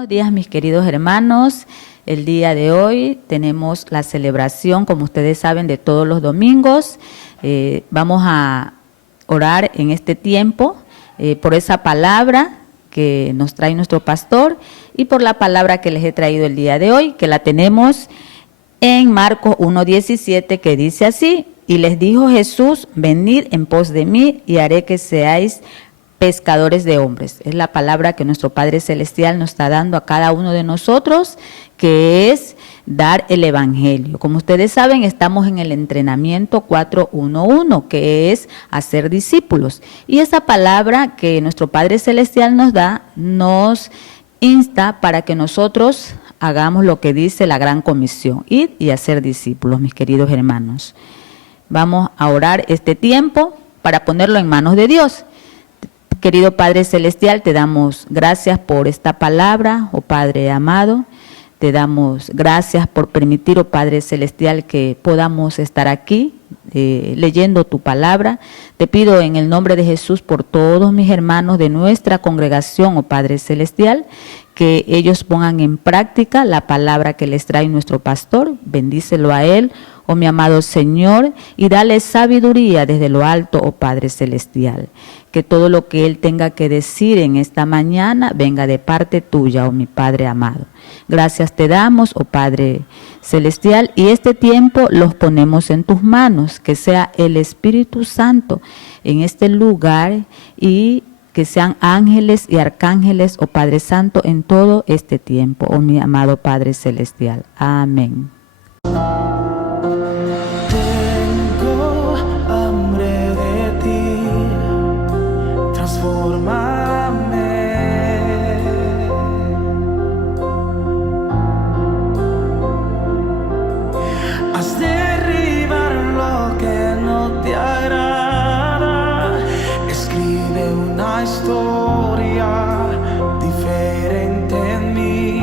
Buenos días, mis queridos hermanos. El día de hoy tenemos la celebración, como ustedes saben, de todos los domingos. Vamos a orar en este tiempo por esa palabra que nos trae nuestro pastor y por la palabra que les he traído el día de hoy, que la tenemos en Marcos 1:17, que dice así: y les dijo Jesús, venid en pos de mí y haré que seáis pescadores de hombres. Es la palabra que nuestro Padre Celestial nos está dando a cada uno de nosotros, que es dar el Evangelio. Como ustedes saben, estamos en el entrenamiento 4.1.1, que es hacer discípulos. Y esa palabra que nuestro Padre Celestial nos da, nos insta para que nosotros hagamos lo que dice la gran comisión, ir y hacer discípulos, mis queridos hermanos. Vamos a orar este tiempo para ponerlo en manos de Dios. Querido Padre Celestial, te damos gracias por esta palabra, oh Padre amado. Te damos gracias por permitir, oh Padre Celestial, que podamos estar aquí leyendo tu palabra. Te pido en el nombre de Jesús por todos mis hermanos de nuestra congregación, oh Padre Celestial, que ellos pongan en práctica la palabra que les trae nuestro pastor. Bendícelo a él, oh mi amado Señor, y dale sabiduría desde lo alto, oh Padre Celestial. Que todo lo que él tenga que decir en esta mañana venga de parte tuya, oh mi Padre amado. Gracias te damos, oh Padre Celestial, y este tiempo los ponemos en tus manos, que sea el Espíritu Santo en este lugar y que sean ángeles y arcángeles, oh Padre Santo, en todo este tiempo, oh mi amado Padre Celestial. Amén. Historia diferente en mí.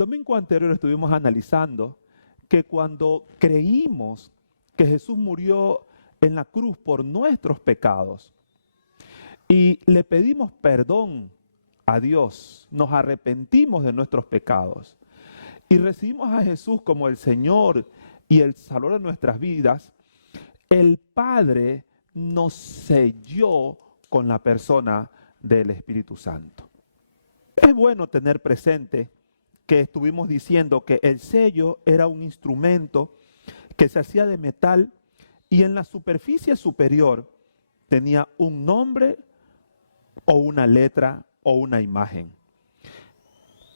domingo anterior estuvimos analizando que cuando creímos que Jesús murió en la cruz por nuestros pecados y le pedimos perdón a Dios, nos arrepentimos de nuestros pecados y recibimos a Jesús como el Señor y el Salvador de nuestras vidas, el Padre nos selló con la persona del Espíritu Santo. Es bueno tener presente que estuvimos diciendo que el sello era un instrumento que se hacía de metal y en la superficie superior tenía un nombre o una letra o una imagen.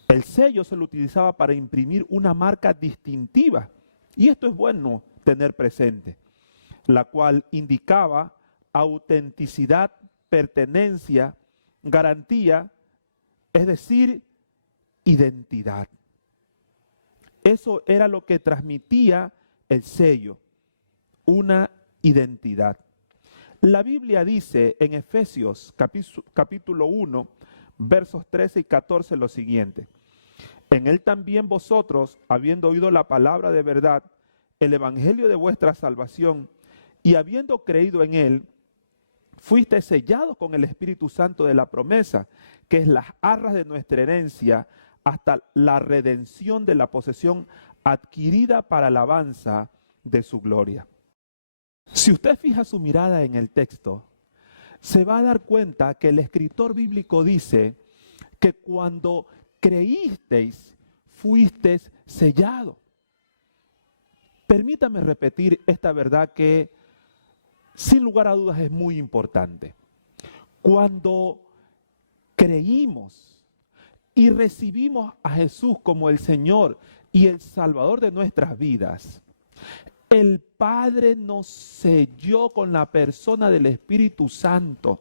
El sello se lo utilizaba para imprimir una marca distintiva, y esto es bueno tener presente, la cual indicaba autenticidad, pertenencia, garantía, es decir, identidad. Eso era lo que transmitía el sello, una identidad. La Biblia dice en Efesios capítulo 1, versos 13 y 14 lo siguiente: en él también vosotros, habiendo oído la palabra de verdad, el evangelio de vuestra salvación, y habiendo creído en él, fuisteis sellados con el Espíritu Santo de la promesa, que es las arras de nuestra herencia, hasta la redención de la posesión adquirida para alabanza de su gloria. Si usted fija su mirada en el texto, se va a dar cuenta que el escritor bíblico dice que cuando creísteis, fuisteis sellados. Permítame repetir esta verdad que sin lugar a dudas es muy importante. Cuando creímos y recibimos a Jesús como el Señor y el Salvador de nuestras vidas, el Padre nos selló con la persona del Espíritu Santo.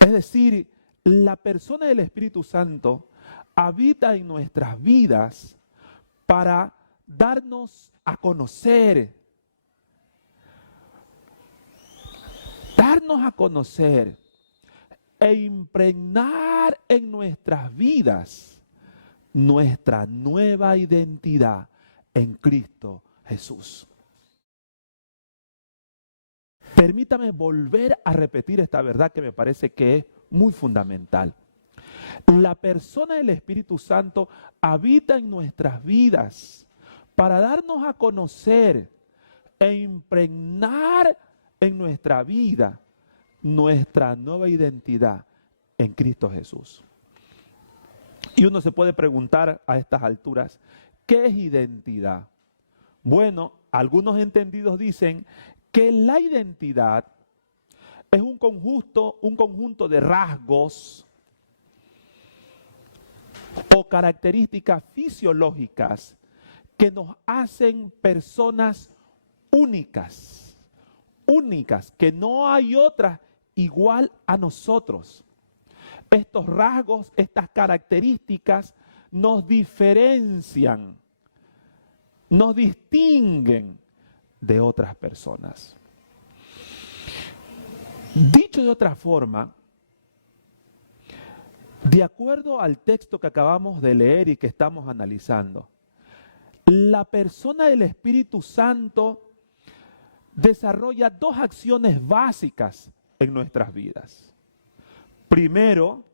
Es decir, la persona del Espíritu Santo habita en nuestras vidas para darnos a conocer, e impregnar en nuestras vidas nuestra nueva identidad en Cristo Jesús. Permítame volver a repetir esta verdad que me parece que es muy fundamental. La persona del Espíritu Santo habita en nuestras vidas para darnos a conocer e impregnar en nuestra vida nuestra nueva identidad en Cristo Jesús. Y uno se puede preguntar a estas alturas, ¿qué es identidad? Bueno, algunos entendidos dicen que la identidad es un conjunto de rasgos o características fisiológicas que nos hacen personas únicas, que no hay otras igual a nosotros. Estos rasgos, estas características nos diferencian, nos distinguen de otras personas. Dicho de otra forma, de acuerdo al texto que acabamos de leer y que estamos analizando, la persona del Espíritu Santo desarrolla dos acciones básicas en nuestras vidas. Primero,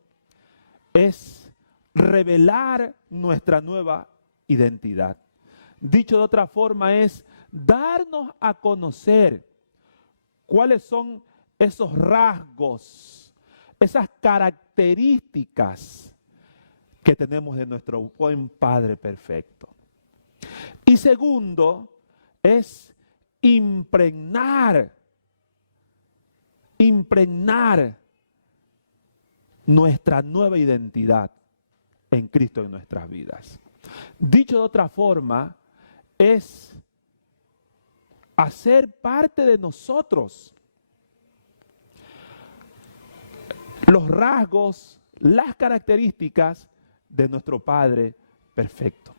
es revelar nuestra nueva identidad. Dicho de otra forma, es darnos a conocer cuáles son esos rasgos, esas características que tenemos de nuestro buen Padre perfecto. Y segundo, es impregnar nuestra nueva identidad en Cristo en nuestras vidas. Dicho de otra forma, es hacer parte de nosotros los rasgos, las características de nuestro Padre perfecto.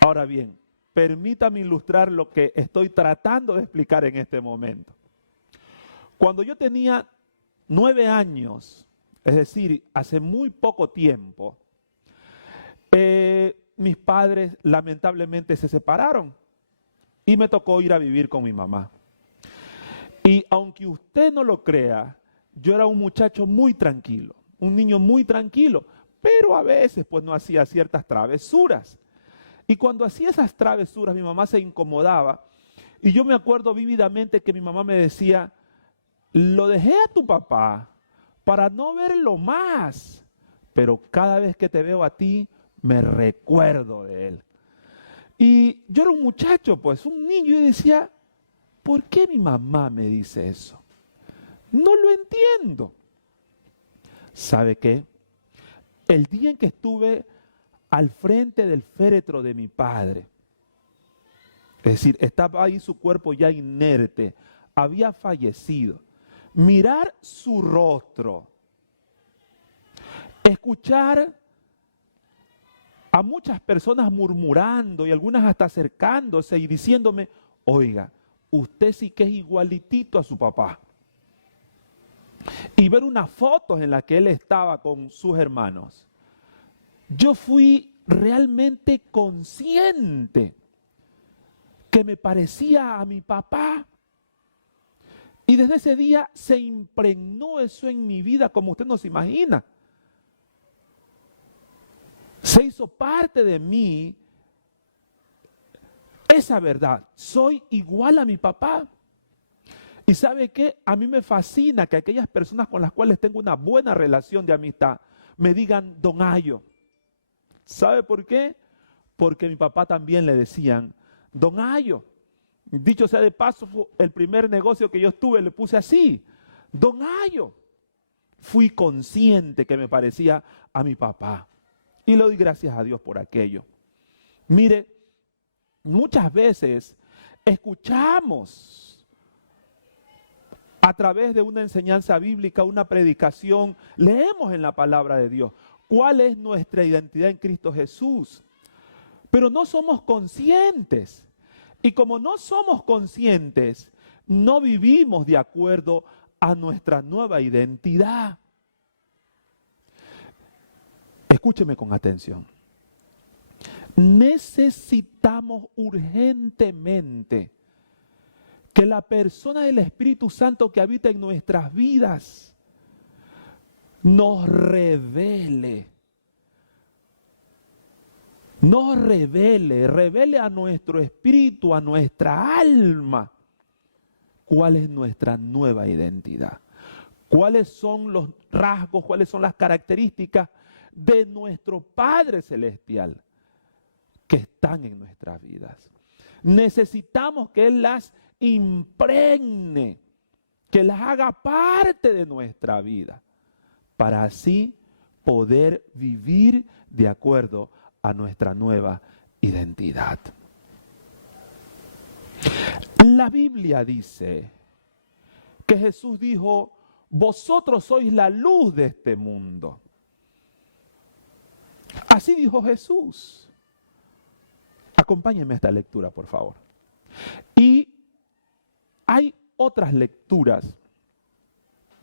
Ahora bien, permítame ilustrar lo que estoy tratando de explicar en este momento. Cuando yo tenía 9 años, es decir, hace muy poco tiempo, Mis padres lamentablemente se separaron y me tocó ir a vivir con mi mamá. Y aunque usted no lo crea, yo era un muchacho muy tranquilo, un niño muy tranquilo, pero a veces pues no hacía ciertas travesuras. Y cuando hacía esas travesuras mi mamá se incomodaba y yo me acuerdo vívidamente que mi mamá me decía, lo dejé a tu papá para no verlo más, pero cada vez que te veo a ti me recuerdo de él. Y yo era un muchacho, pues un niño, y decía, ¿por qué mi mamá me dice eso? No lo entiendo. ¿Sabe qué? El día en que estuve al frente del féretro de mi padre, es decir, estaba ahí su cuerpo ya inerte, había fallecido, mirar su rostro, escuchar a muchas personas murmurando y algunas hasta acercándose y diciéndome, oiga, usted sí que es igualitito a su papá. Y ver unas fotos en las que él estaba con sus hermanos. Yo fui realmente consciente que me parecía a mi papá. Y desde ese día se impregnó eso en mi vida como usted no se imagina. Se hizo parte de mí esa verdad. Soy igual a mi papá. Y ¿sabe qué? A mí me fascina que aquellas personas con las cuales tengo una buena relación de amistad me digan Don Ayo. ¿Sabe por qué? Porque a mi papá también le decían Don Ayo. Dicho sea de paso, el primer negocio que yo tuve le puse así, Don Ayo. Fui consciente que me parecía a mi papá. Y le doy gracias a Dios por aquello. Mire, muchas veces escuchamos a través de una enseñanza bíblica, una predicación, leemos en la palabra de Dios cuál es nuestra identidad en Cristo Jesús. Pero no somos conscientes. Y como no somos conscientes, no vivimos de acuerdo a nuestra nueva identidad. Escúcheme con atención. Necesitamos urgentemente que la persona del Espíritu Santo que habita en nuestras vidas nos revele a nuestro espíritu, a nuestra alma, cuál es nuestra nueva identidad. Cuáles son los rasgos, cuáles son las características de nuestro Padre Celestial que están en nuestras vidas. Necesitamos que Él las impregne, que las haga parte de nuestra vida, para así poder vivir de acuerdo a nuestra nueva identidad. La Biblia dice que Jesús dijo, vosotros sois la luz de este mundo. Así dijo Jesús. Acompáñenme a esta lectura, por favor. Y hay otras lecturas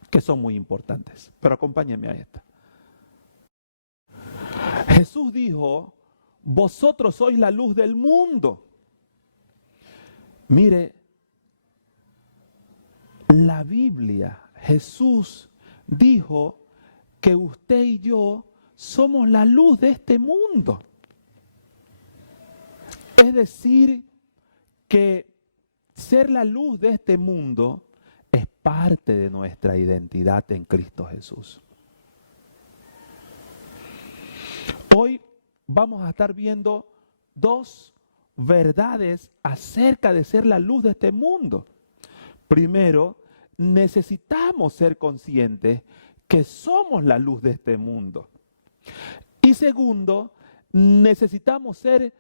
que son muy importantes, pero acompáñenme a esta. Jesús dijo, vosotros sois la luz del mundo. Mire, la Biblia, Jesús dijo que usted y yo somos la luz de este mundo. Es decir, que ser la luz de este mundo es parte de nuestra identidad en Cristo Jesús. Hoy vamos a estar viendo dos verdades acerca de ser la luz de este mundo. Primero, necesitamos ser conscientes que somos la luz de este mundo. Y segundo, necesitamos ser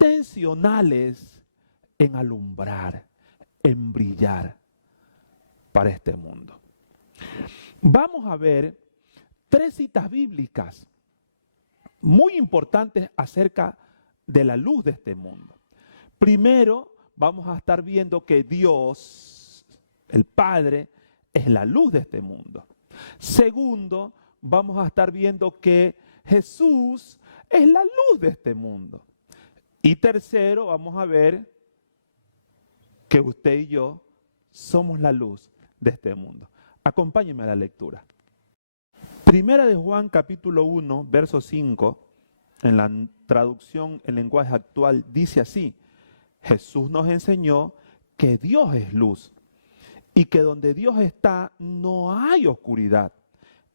intencionales en alumbrar, en brillar para este mundo. Vamos a ver 3 citas bíblicas muy importantes acerca de la luz de este mundo. Primero, vamos a estar viendo que Dios, el Padre, es la luz de este mundo. Segundo, vamos a estar viendo que Jesús es la luz de este mundo. Y tercero, vamos a ver que usted y yo somos la luz de este mundo. Acompáñenme a la lectura. Primera de Juan, capítulo 1, verso 5, en la traducción en lenguaje actual, dice así: Jesús nos enseñó que Dios es luz y que donde Dios está no hay oscuridad.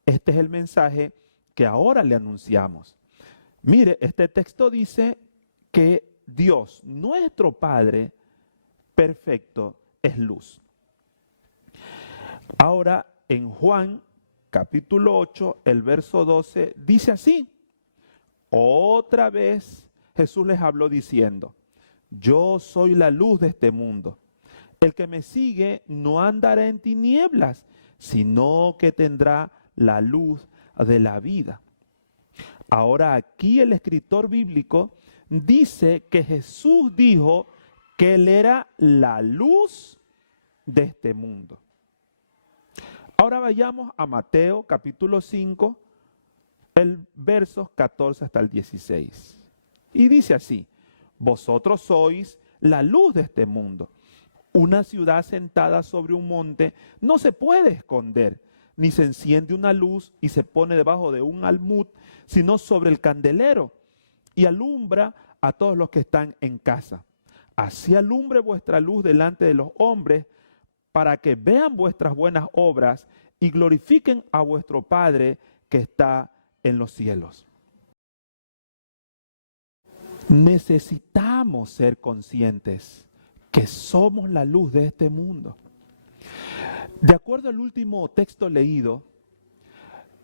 Este es el mensaje que ahora le anunciamos. Mire, este texto dice que Dios, nuestro Padre perfecto, es luz. Ahora, en Juan, capítulo 8, el verso 12, dice así: otra vez Jesús les habló diciendo: yo soy la luz de este mundo. El que me sigue no andará en tinieblas, sino que tendrá la luz de la vida. Ahora aquí el escritor bíblico dice que Jesús dijo que Él era la luz de este mundo. Ahora vayamos a Mateo capítulo 5, el versos 14 hasta el 16. Y dice así: vosotros sois la luz de este mundo. Una ciudad sentada sobre un monte no se puede esconder, ni se enciende una luz y se pone debajo de un almud, sino sobre el candelero, y alumbra a todos los que están en casa. Así alumbre vuestra luz delante de los hombres, para que vean vuestras buenas obras y glorifiquen a vuestro Padre que está en los cielos. Necesitamos ser conscientes que somos la luz de este mundo. De acuerdo al último texto leído,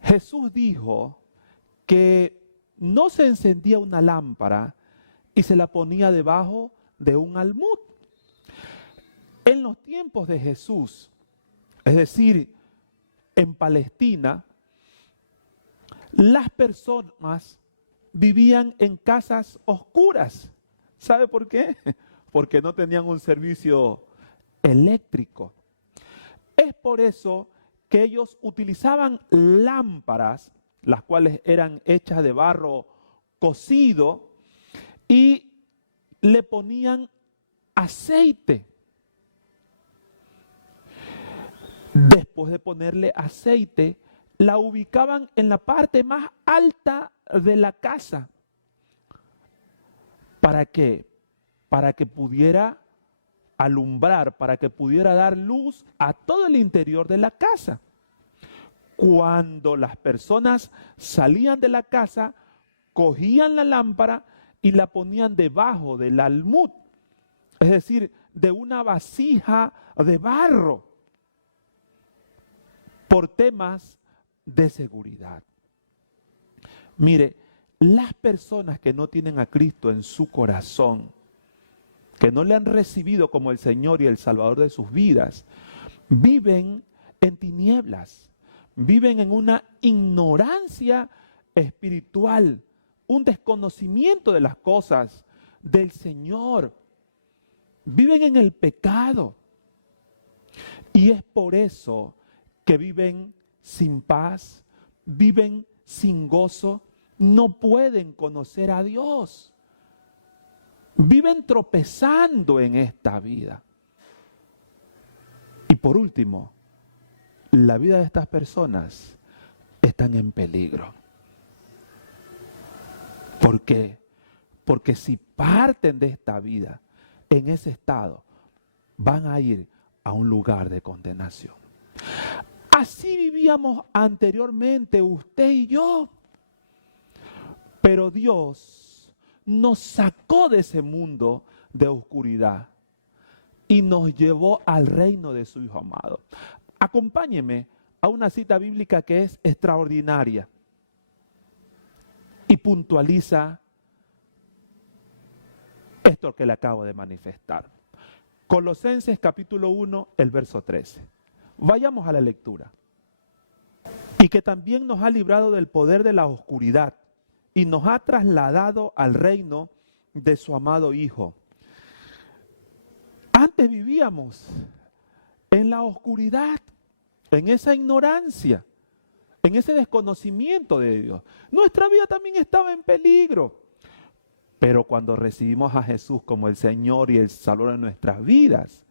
Jesús dijo que no se encendía una lámpara y se la ponía debajo de un almud. En los tiempos de Jesús, es decir, en Palestina, las personas vivían en casas oscuras. ¿Sabe por qué? Porque no tenían un servicio eléctrico. Es por eso que ellos utilizaban lámparas, las cuales eran hechas de barro cocido, y le ponían aceite. Después de ponerle aceite, la ubicaban en la parte más alta de la casa. ¿Para qué? Para que pudiera alumbrar, para que pudiera dar luz a todo el interior de la casa. Cuando las personas salían de la casa, cogían la lámpara y la ponían debajo del almud, es decir, de una vasija de barro, por temas de seguridad. Mire, las personas que no tienen a Cristo en su corazón, que no le han recibido como el Señor y el Salvador de sus vidas, viven en tinieblas, viven en una ignorancia espiritual, un desconocimiento de las cosas del Señor. Viven en el pecado. Y es por eso que viven sin paz, viven sin gozo, no pueden conocer a Dios. Viven tropezando en esta vida. Y por último, la vida de estas personas están en peligro. ¿Por qué? Porque si parten de esta vida en ese estado, van a ir a un lugar de condenación. Así vivíamos anteriormente usted y yo. Pero Dios nos sacó de ese mundo de oscuridad y nos llevó al reino de su Hijo amado. Acompáñeme a una cita bíblica que es extraordinaria y puntualiza esto que le acabo de manifestar. Colosenses capítulo 1, el verso 13. Vayamos a la lectura. Y que también nos ha librado del poder de la oscuridad y nos ha trasladado al reino de su amado Hijo. Antes vivíamos en la oscuridad, en esa ignorancia, en ese desconocimiento de Dios. Nuestra vida también estaba en peligro. Pero cuando recibimos a Jesús como el Señor y el Salvador de nuestras vidas,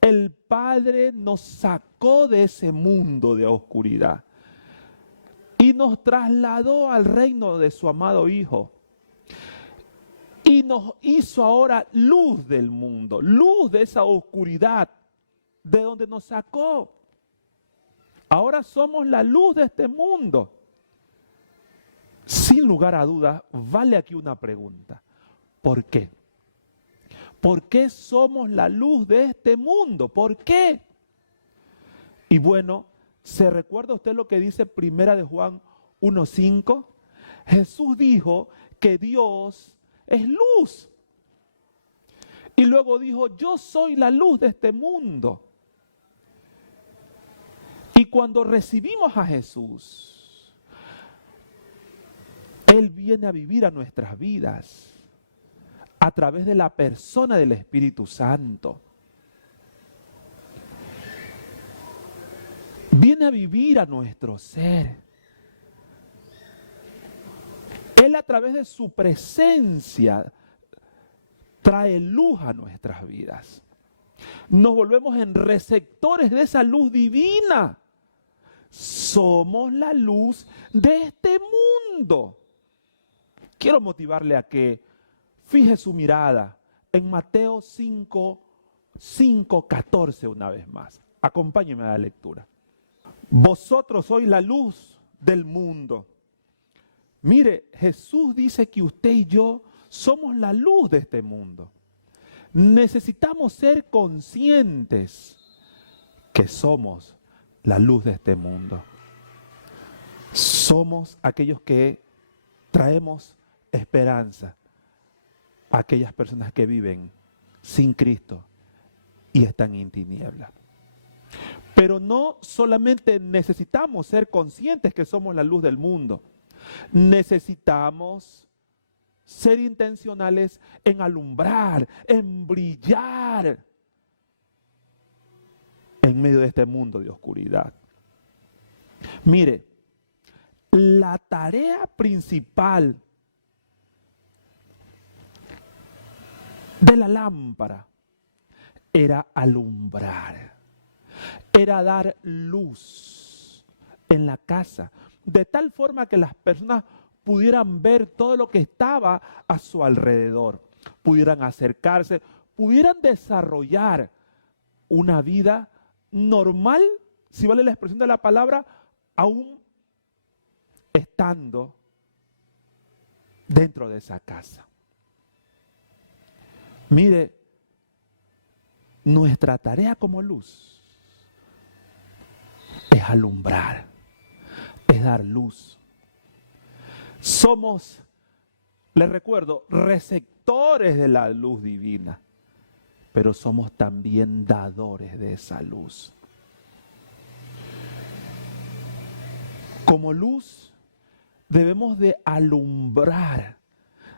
el Padre nos sacó de ese mundo de oscuridad y nos trasladó al reino de su amado Hijo. Y nos hizo ahora luz del mundo, luz de esa oscuridad de donde nos sacó. Ahora somos la luz de este mundo. Sin lugar a dudas, vale aquí una pregunta. ¿Por qué? ¿Por qué somos la luz de este mundo? ¿Por qué? Y bueno, ¿se recuerda usted lo que dice Primera de Juan 1:5? Jesús dijo que Dios es luz. Y luego dijo, yo soy la luz de este mundo. Y cuando recibimos a Jesús, Él viene a vivir a nuestras vidas a través de la persona del Espíritu Santo. Viene a vivir a nuestro ser. Él a través de su presencia trae luz a nuestras vidas. Nos volvemos en receptores de esa luz divina. Somos la luz de este mundo. Quiero motivarle a que fije su mirada en Mateo 5:14 una vez más. Acompáñeme a la lectura. Vosotros sois la luz del mundo. Mire, Jesús dice que usted y yo somos la luz de este mundo. Necesitamos ser conscientes que somos la luz de este mundo. Somos aquellos que traemos esperanza a aquellas personas que viven sin Cristo y están en tinieblas. Pero no solamente necesitamos ser conscientes que somos la luz del mundo, necesitamos ser intencionales en alumbrar, en brillar en medio de este mundo de oscuridad. Mire, la tarea principal de la lámpara era alumbrar, era dar luz en la casa, de tal forma que las personas pudieran ver todo lo que estaba a su alrededor, pudieran acercarse, pudieran desarrollar una vida normal, si vale la expresión de la palabra, aún estando dentro de esa casa. Mire, nuestra tarea como luz es alumbrar, es dar luz. Somos, les recuerdo, receptores de la luz divina, pero somos también dadores de esa luz. Como luz debemos de alumbrar,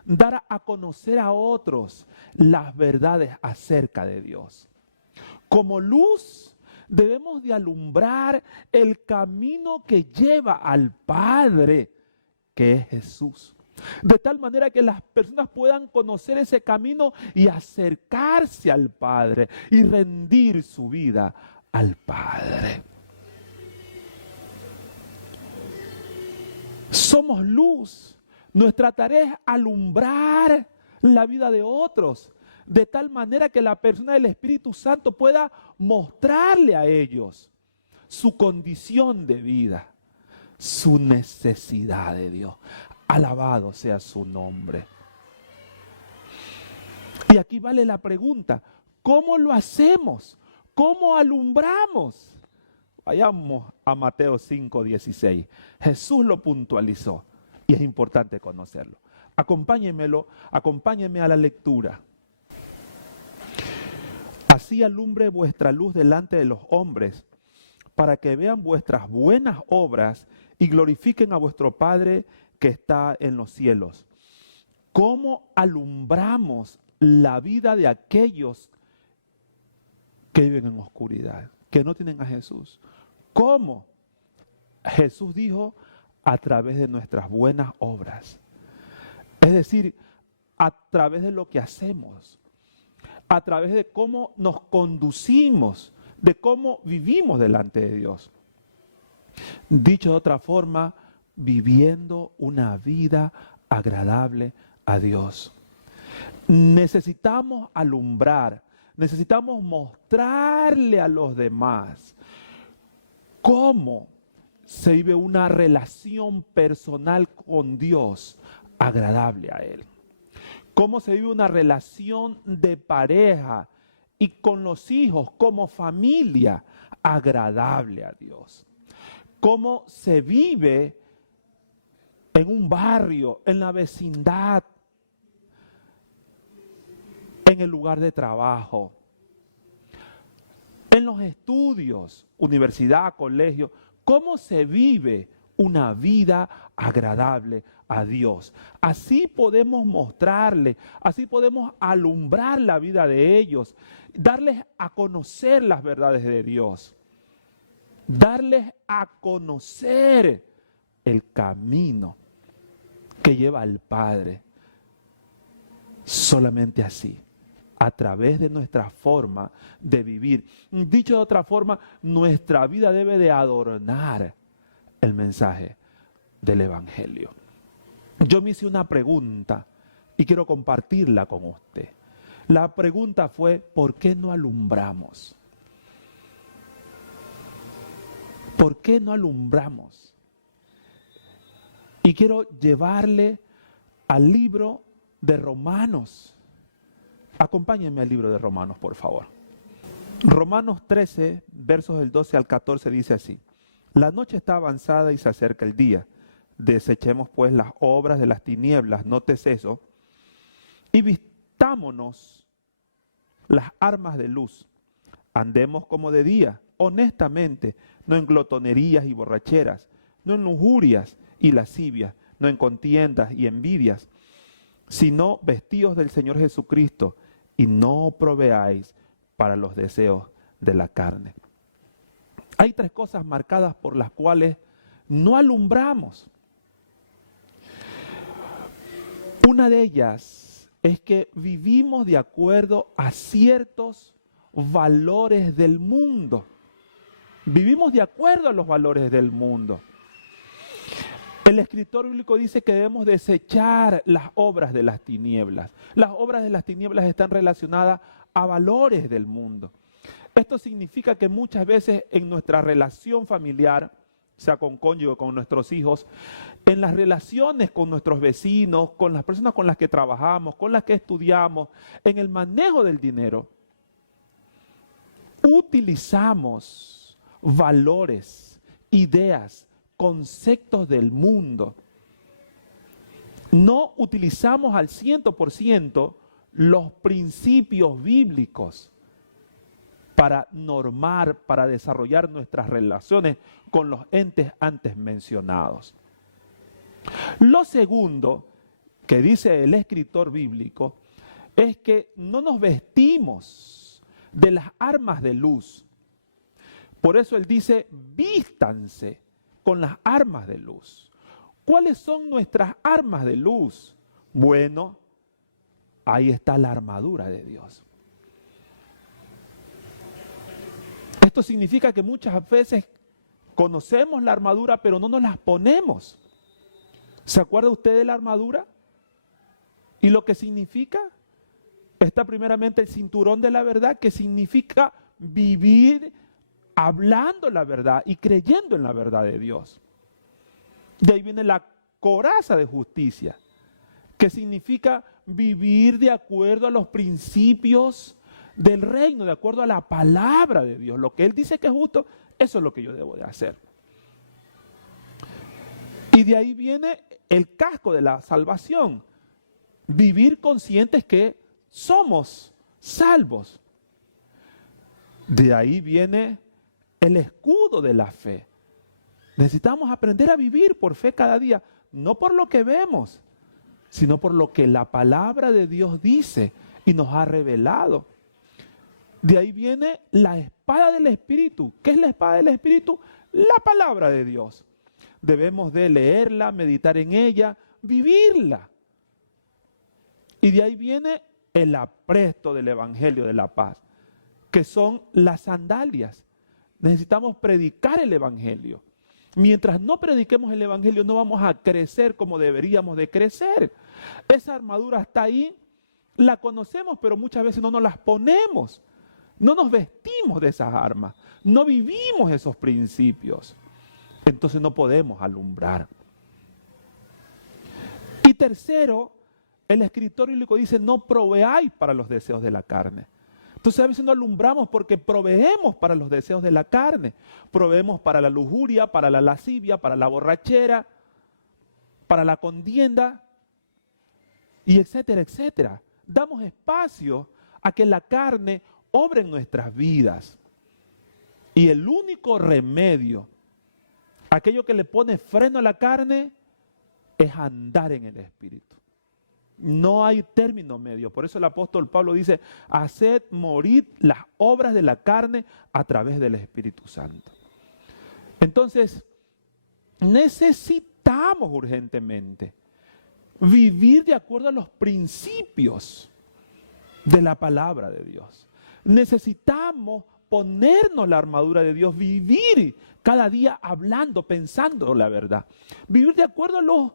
dar a conocer a otros las verdades acerca de Dios. Como luz debemos de alumbrar el camino que lleva al Padre, que es Jesús. De tal manera que las personas puedan conocer ese camino y acercarse al Padre y rendir su vida al Padre. Somos luz. Nuestra tarea es alumbrar la vida de otros, de tal manera que la persona del Espíritu Santo pueda mostrarle a ellos su condición de vida, su necesidad de Dios. Alabado sea su nombre. Y aquí vale la pregunta, ¿cómo lo hacemos? ¿Cómo alumbramos? Vayamos a Mateo 5:16. Jesús lo puntualizó y es importante conocerlo. Acompáñenme a la lectura. Así alumbre vuestra luz delante de los hombres, para que vean vuestras buenas obras y glorifiquen a vuestro Padre que está en los cielos. ¿Cómo alumbramos la vida de aquellos que viven en oscuridad, que no tienen a Jesús? ¿Cómo? Jesús dijo, a través de nuestras buenas obras. Es decir, a través de lo que hacemos, a través de cómo nos conducimos, de cómo vivimos delante de Dios. Dicho de otra forma, viviendo una vida agradable a Dios. Necesitamos alumbrar, necesitamos mostrarle a los demás cómo se vive una relación personal con Dios agradable a Él. Cómo se vive una relación de pareja y con los hijos como familia agradable a Dios. Cómo se vive en un barrio, en la vecindad, en el lugar de trabajo, en los estudios, universidad, colegio. Cómo se vive una vida agradable a Dios. Así podemos mostrarle, así podemos alumbrar la vida de ellos, darles a conocer las verdades de Dios, darles a conocer el camino que lleva al Padre. Solamente así, a través de nuestra forma de vivir. Dicho de otra forma, nuestra vida debe de adornar el mensaje del Evangelio. Yo me hice una pregunta y quiero compartirla con usted. La pregunta fue, ¿por qué no alumbramos? ¿Por qué no alumbramos? Y quiero llevarle al libro de Romanos. Acompáñenme al libro de Romanos, por favor. Romanos 13, versos del 12 al 14 dice así. La noche está avanzada y se acerca el día. Desechemos pues las obras de las tinieblas, notes eso, y vistámonos las armas de luz. Andemos como de día, honestamente, no en glotonerías y borracheras, no en lujurias y lascivias, no en contiendas y envidias, sino vestidos del Señor Jesucristo, y no proveáis para los deseos de la carne. Hay tres cosas marcadas por las cuales no alumbramos. Una de ellas es que vivimos de acuerdo a ciertos valores del mundo. Vivimos de acuerdo a los valores del mundo. El escritor bíblico dice que debemos desechar las obras de las tinieblas. Las obras de las tinieblas están relacionadas a valores del mundo. Esto significa que muchas veces en nuestra relación familiar, sea con cónyuge, con nuestros hijos, en las relaciones con nuestros vecinos, con las personas con las que trabajamos, con las que estudiamos, en el manejo del dinero, utilizamos valores, ideas, conceptos del mundo. No utilizamos al 100% los principios bíblicos para normar, para desarrollar nuestras relaciones con los entes antes mencionados. Lo segundo que dice el escritor bíblico es que no nos vestimos de las armas de luz. Por eso él dice, vístanse con las armas de luz. ¿Cuáles son nuestras armas de luz? Bueno, ahí está la armadura de Dios. Esto significa que muchas veces conocemos la armadura, pero no nos las ponemos. ¿Se acuerda usted de la armadura? ¿Y lo que significa? Está primeramente el cinturón de la verdad, que significa vivir hablando la verdad y creyendo en la verdad de Dios. De ahí viene la coraza de justicia, que significa vivir de acuerdo a los principios del reino, de acuerdo a la palabra de Dios. Lo que Él dice que es justo, eso es lo que yo debo de hacer. Y de ahí viene el casco de la salvación. Vivir conscientes que somos salvos. De ahí viene el escudo de la fe. Necesitamos aprender a vivir por fe cada día, no por lo que vemos, sino por lo que la palabra de Dios dice y nos ha revelado. De ahí viene la espada del Espíritu. ¿Qué es la espada del Espíritu? La palabra de Dios. debemos de leerla, meditar en ella, vivirla. Y de ahí viene el apresto del Evangelio de la paz, que son las sandalias. Necesitamos predicar el Evangelio. Mientras no prediquemos el Evangelio, no vamos a crecer como deberíamos de crecer. Esa armadura está ahí, la conocemos, pero muchas veces no nos las ponemos. No nos vestimos de esas armas, no vivimos esos principios. Entonces no podemos alumbrar. Y tercero, el escritor bíblico dice, no proveáis para los deseos de la carne. Entonces a veces no alumbramos porque proveemos para los deseos de la carne. Proveemos para la lujuria, para la lascivia, para la borrachera, para la contienda, y etcétera, etcétera. Damos espacio a que la carne obre en nuestras vidas. Y el único remedio, aquello que le pone freno a la carne, es andar en el Espíritu. No hay término medio. Por eso el apóstol Pablo dice, haced morir las obras de la carne a través del Espíritu Santo. Entonces, necesitamos urgentemente vivir de acuerdo a los principios de la palabra de Dios. Necesitamos ponernos la armadura de Dios, vivir cada día hablando, pensando la verdad. Vivir de acuerdo a los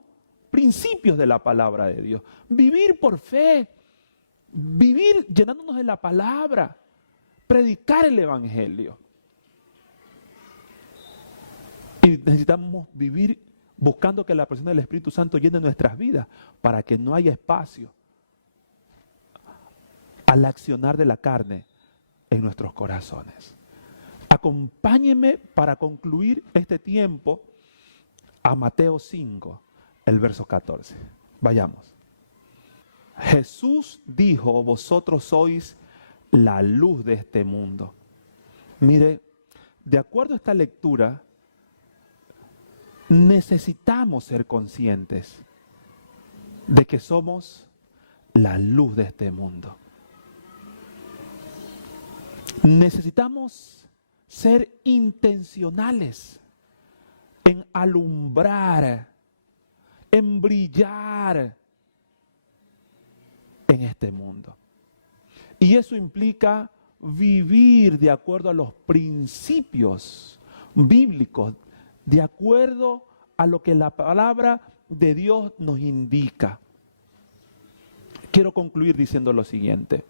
principios de la palabra de Dios. Vivir por fe. Vivir llenándonos de la palabra. Predicar el Evangelio. Y necesitamos vivir buscando que la persona del Espíritu Santo llene nuestras vidas para que no haya espacio al accionar de la carne en nuestros corazones. Acompáñenme para concluir este tiempo a Mateo 5, el verso 14. Vayamos. Jesús dijo, vosotros sois la luz de este mundo. Mire, de acuerdo a esta lectura, necesitamos ser conscientes de que somos la luz de este mundo. Necesitamos ser intencionales en alumbrar, en brillar en este mundo. Y eso implica vivir de acuerdo a los principios bíblicos, de acuerdo a lo que la palabra de Dios nos indica. Quiero concluir diciendo lo siguiente.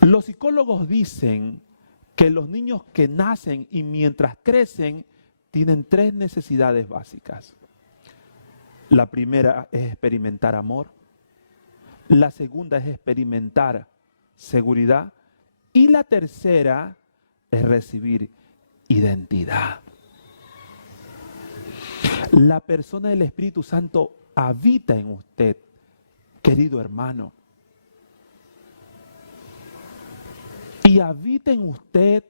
Los psicólogos dicen que los niños que nacen y mientras crecen tienen tres necesidades básicas. La primera es experimentar amor, la segunda es experimentar seguridad y la tercera es recibir identidad. La persona del Espíritu Santo habita en usted, querido hermano. Y habita en usted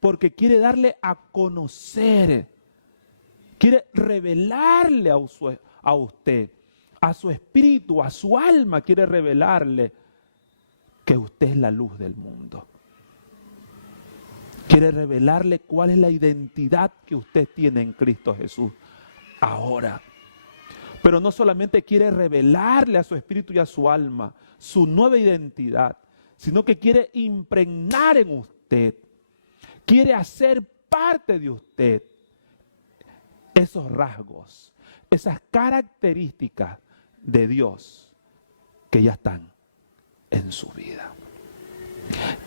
porque quiere darle a conocer, quiere revelarle a usted, a su espíritu, a su alma, quiere revelarle que usted es la luz del mundo. Quiere revelarle cuál es la identidad que usted tiene en Cristo Jesús ahora. Pero no solamente quiere revelarle a su espíritu y a su alma su nueva identidad, sino que quiere impregnar en usted, quiere hacer parte de usted esos rasgos, esas características de Dios que ya están en su vida.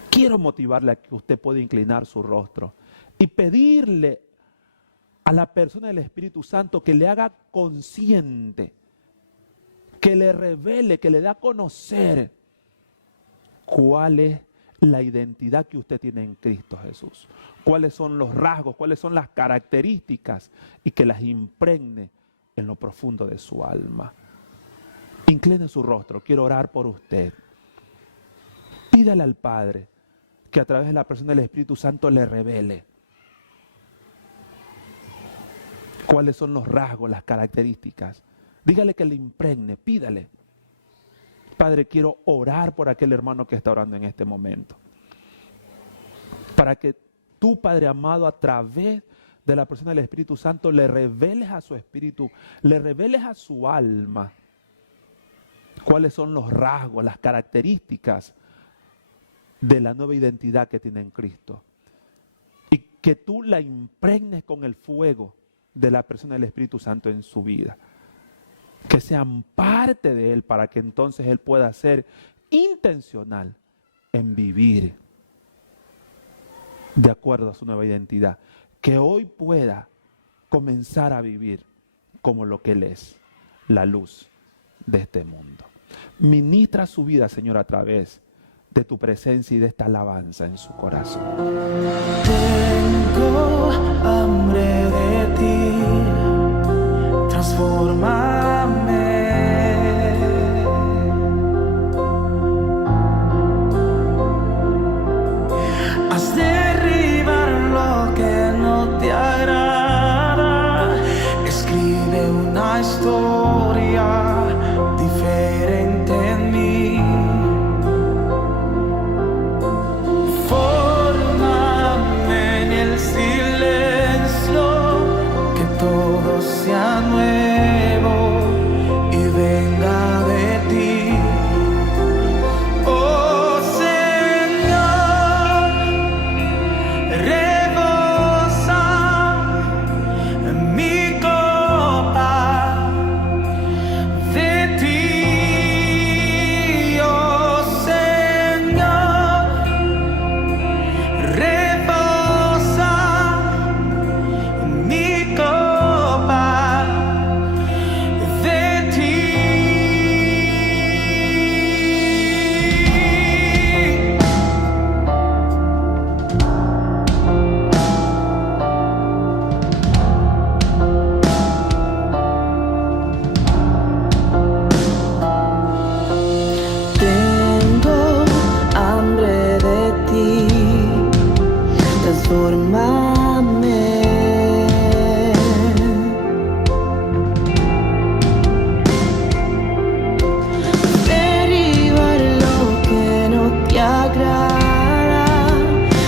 Quiero motivarle a que usted pueda inclinar su rostro y pedirle a la persona del Espíritu Santo que le haga consciente, que le revele, que le dé a conocer cuál es la identidad que usted tiene en Cristo Jesús, cuáles son los rasgos, cuáles son las características y que las impregne en lo profundo de su alma. Incline su rostro, quiero orar por usted. Pídale al Padre que a través de la persona del Espíritu Santo le revele cuáles son los rasgos, las características. Dígale que le impregne, pídale. Padre, quiero orar por aquel hermano que está orando en este momento. Para que tú, Padre amado, a través de la persona del Espíritu Santo, le reveles a su espíritu, le reveles a su alma cuáles son los rasgos, las características de la nueva identidad que tiene en Cristo. Y que tú la impregnes con el fuego de la persona del Espíritu Santo en su vida. Que sean parte de Él para que entonces Él pueda ser intencional en vivir de acuerdo a su nueva identidad. Que hoy pueda comenzar a vivir como lo que Él es, la luz de este mundo. Ministra su vida, Señor, a través de tu presencia y de esta alabanza en su corazón. Tengo hambre de ti, transfórmame. Haz derribar lo que no te agrada, escribe una historia diferente en mí. Fórmame en el silencio, que todo sea nuevo y venga de ti. Oh Señor, rebosa mi copa de ti. Oh Señor, rebosa mi copa de ti. Tengo hambre de ti, transfórmame. Derribar lo que no te agrada,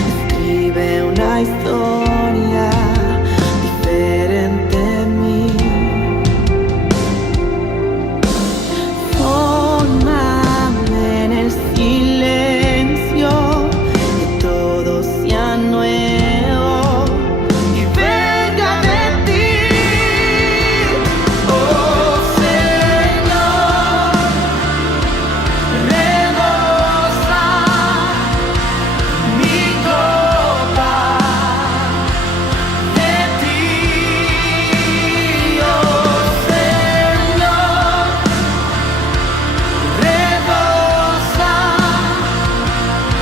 escribe una historia diferente en mí. Fórmame en el silencio, que todo sea nuevo y venga de ti. Oh Señor, rebosa mi copa de ti. Oh Señor, rebosa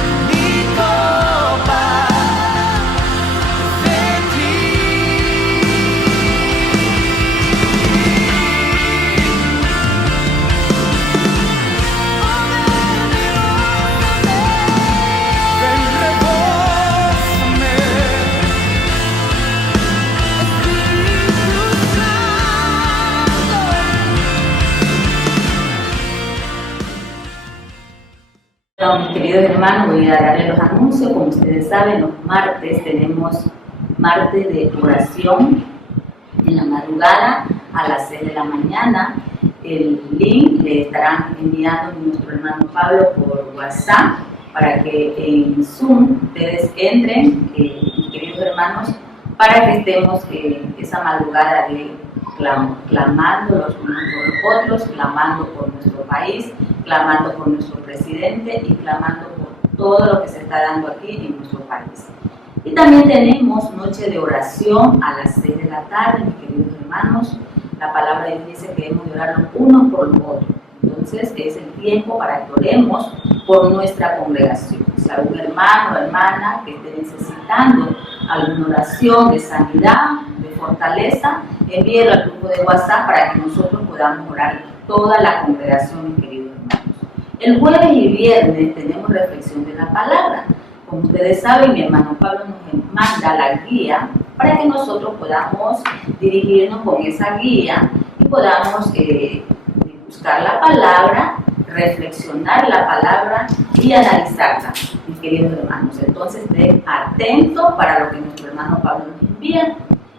mi copa de ti. Ven, rebósame, Espíritu Santo. Bueno, mis queridos hermanos, voy a darles los anuncios. Como ustedes saben, los martes tenemos martes de oración en la madrugada a las 6 de la mañana. El link le estarán enviando nuestro hermano Pablo por WhatsApp para que en Zoom ustedes entren, mis queridos hermanos, para que estemos esa madrugada de clamando los unos por los otros, clamando por nuestro país, clamando por nuestro presidente y clamando por todo lo que se está dando aquí en nuestro país. Y también tenemos noche de oración a las 6 de la tarde, mis queridos hermanos. La palabra de Dios dice que debemos de orar los unos por los otros. Entonces es el tiempo para que oremos por nuestra congregación. Si algún hermano o hermana que esté necesitando alguna oración de sanidad, de fortaleza, envíelo al grupo de WhatsApp para que nosotros podamos orar toda la congregación, mis queridos hermanos. El jueves y viernes tenemos reflexión de la palabra. Como ustedes saben, mi hermano Pablo nos manda la guía para que nosotros podamos dirigirnos con esa guía y podamos buscar la palabra, reflexionar la palabra y analizarla, mis queridos hermanos. Entonces, estén atentos para lo que nuestro hermano Pablo nos envía.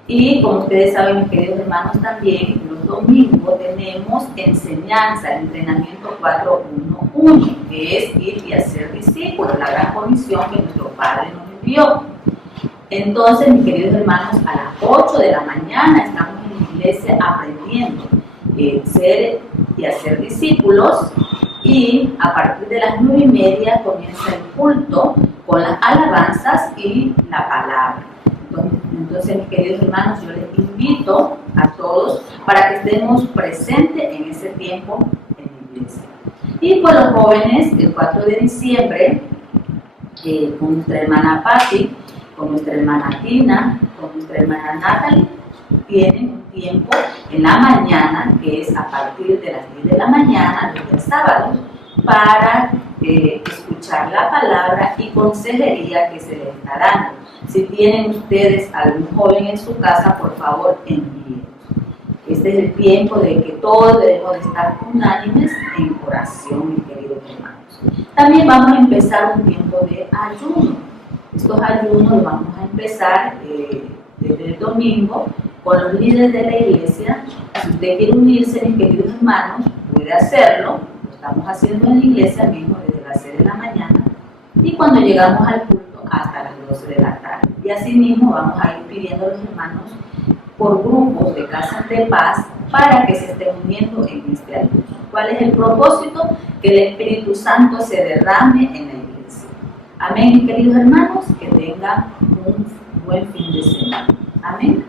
Y como ustedes saben, mis queridos hermanos, también los domingos tenemos enseñanza, el entrenamiento 411, que es ir y hacer discípulos, la gran comisión que nuestro Padre nos envió. Entonces, mis queridos hermanos, a las 8 de la mañana estamos en la iglesia aprendiendo ser y hacer discípulos, y a partir de las 9:30 comienza el culto con las alabanzas y la palabra. Entonces, mis queridos hermanos, yo les invito a todos para que estemos presentes en ese tiempo en la iglesia. Y por los jóvenes, el 4 de diciembre, con nuestra hermana Patti, con nuestra hermana Tina, con nuestra hermana Natalie, tienen un tiempo en la mañana, que es a partir de las 10 de la mañana, los días sábados, para escuchar la palabra y consejería que se les está dando. Si tienen ustedes algún joven en su casa, por favor, envíenlos. Este es el tiempo de que todos debemos de estar unánimes en oración, mis queridos hermanos. También vamos a empezar un tiempo de ayuno. Estos ayunos los vamos a empezar desde el domingo con los líderes de la iglesia. Si usted quiere unirse, mis queridos hermanos, puede hacerlo. Lo estamos haciendo en la iglesia mismo desde las 6 de la mañana. Y cuando llegamos al culto, hasta las 12 de la tarde. Y así mismo vamos a ir pidiendo a los hermanos por grupos de casas de paz para que se estén uniendo en este ayuno. ¿Cuál es el propósito? Que el Espíritu Santo se derrame en la iglesia. Amén, mis queridos hermanos, que tengan un buen fin de semana. Amén.